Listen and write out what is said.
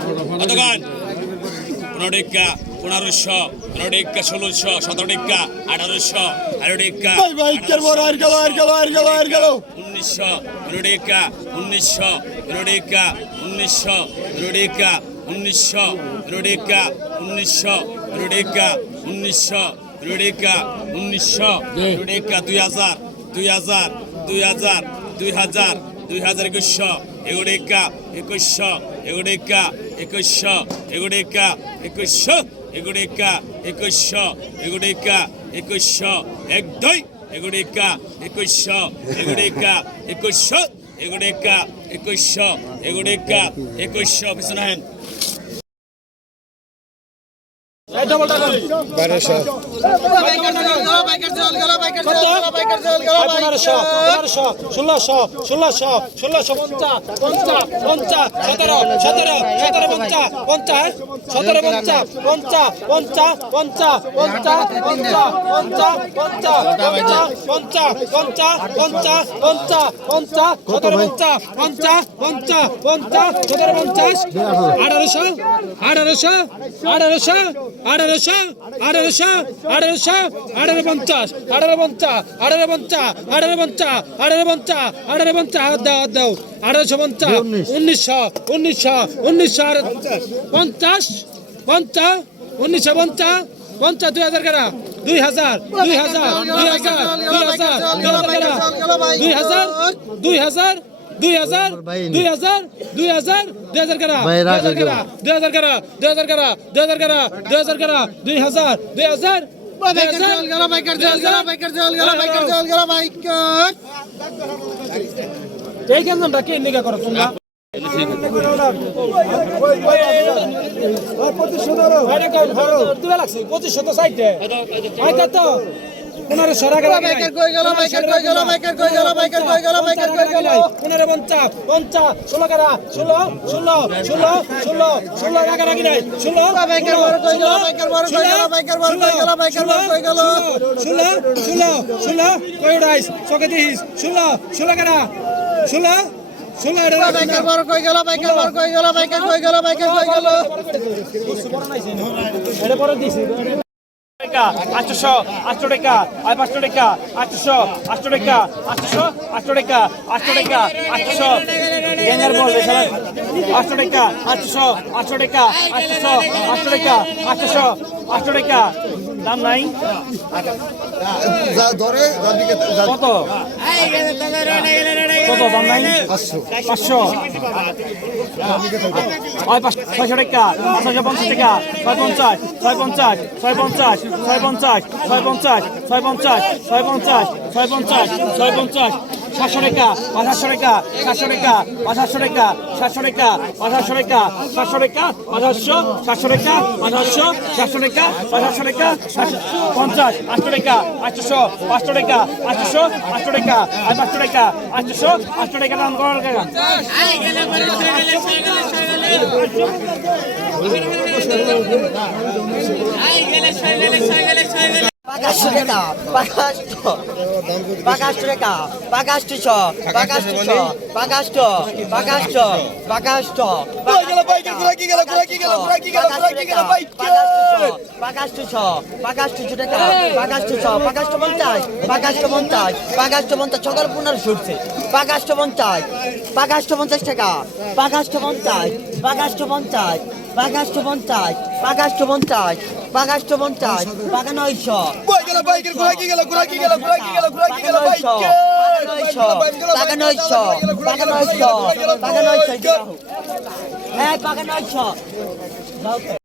কতক্ষণ পনেরো টিকা পনেরোশো পনেরো টিকা ষোলোশো সতেরো টিকা আঠারোশো আঠারো টিকা উনিশশো পনেরো টিকা উনিশশো পনেরো টিকা উনিশশো পনেরো টিকা উনিশশো পনেরো টিকা উনিশশো পনেরো টিকা উনিশশো পনেরো টিকা উনিশশো পনেরো টিকা দুই হাজার দুই হাজার দুই হাজার দুই হাজার দুই হাজার একুশশো এগুড়িকা একুশশো এগুড়িক একুশ এগুড়িক একুশ এগুড়িক একুশ এগুড়িক একুশ এক দুই এগুড়িক একুশ এগুড়িক একুশ এগুড়িক একুশ এগুড়িক একুশ পিছনে হেন পনেরোশো পনেরোশো ষোলোশো ষোলোশো ষোলোশো পঞ্চাশ পঞ্চাশ পঞ্চাশ সতেরো সতেরো সতেরো পঞ্চাশ পঞ্চাশ সতেরো পঞ্চাশ পঞ্চাশ পঞ্চাশ পঞ্চাশ পঞ্চাশ পঞ্চাশ পঞ্চাশ পঞ্চাশ পঞ্চাশ পঞ্চাশ পঞ্চাশ পঞ্চাশ পঞ্চাশ সতেরো পঞ্চাশ পঞ্চাশ পঞ্চাশ পঞ্চাশ সতেরো পঞ্চাশ আঠারোশো আঠারোশো আঠারোশো আঠারোশো আঠারোশো আঠারোশো আঠারো পঞ্চাশ আঠারো পঞ্চাশ আঠারো পঞ্চাশ আঠারো পঞ্চাশ আঠারো পঞ্চাশ আঠারো পঞ্চাশ দাও। দাও আঠারোশো পঞ্চাশ উনিশশো উনিশশো উনিশশো পঞ্চাশ পঞ্চাশ উনিশশো পঞ্চাশ পঞ্চাশ দুই হাজার কারা দুই হাজার দুই হাজার দুই হাজার দুই হাজার দুই হাজার দুই হাজার দুই হাজার দুই হাজার দুই হাজার দুই হাজার কারা? দুই হাজার কারা? দুই হাজার কারা? দুই হাজার কারা? দুই হাজার কারা? দুই হাজার দুই হাজার পঁচিশশো তো সাইডে। তো পনেরো সরা গেল পনেরো পঞ্চাশ পঞ্চাশ ষোলো কারা ষোলো ষোলো ষোলো ষোলো ষোলো রাখা রাখি নাই ষোলো ষোলো ষোলো ষোলো কই উড়াইস চকে দিস ষোলো ষোলো কারা ষোলো ষোলো টাকা আটশো আটশো টাকা, আয় পাঁচশো টাকা, আটশো আটশো টাকা, আটশো আটশো টাকা আটশো টাকা, আটশো গ্যাঞ্জার বল আটশো টাকা আটশো আটশো টাকা আটশো আটশো টাকা আটশো আটশো টাকা দাম নাই ধরে কত কত দাম নাই পাঁচশো ছয়শো টাকা ছয়শো পঞ্চাশ টাকা ছয় পঞ্চাশ ছয় পঞ্চাশ ছয় পঞ্চাশ ছয় পঞ্চাশ ছয় পঞ্চাশ ছয় পঞ্চাশ ছয় পঞ্চাশ ছয় পঞ্চাশ ছয় পঞ্চাশ সাতশো টাকা পাঁচশো টাকা সাতশো টাকা পাঁচশো টাকা সাতশো টাকা পাঁচশো টাকা সাতশো টাকা পাঁচশো সাতশো টাকা পাঁচশো সাতশো টাকা পাঁচশো টাকা পঞ্চাশ আটশো টাকা আটশো পাঁচশো টাকা আটশো আটশো টাকা আর পাকাশো টাকা পাকাশো পাকাশো টাকা পাকাশো ছ পাকাশো ছ পাকাশো পাকাশো পাকাশো পাকাশো ছ পাকাশো ছ টাকা। পাকাশো ছ পাকাশো পঞ্চাশ পাকাশো পঞ্চাশ পাকাশো পঞ্চাশ সকাল পনেরোশো উঠছে পাকাশো পঞ্চাশ পাকাশো পঞ্চাশ টাকা পাকাশো পঞ্চাশ পাকাশো পঞ্চাশ পাকাশো পঞ্চাশ পাকাশো পঞ্চাশ বাগাশটো পঞ্চাশ বাগা নয়শো। বাগা নয়শো বাগা নয়শো বাগা নয়শো হ্যাঁ বাগা নয়শো।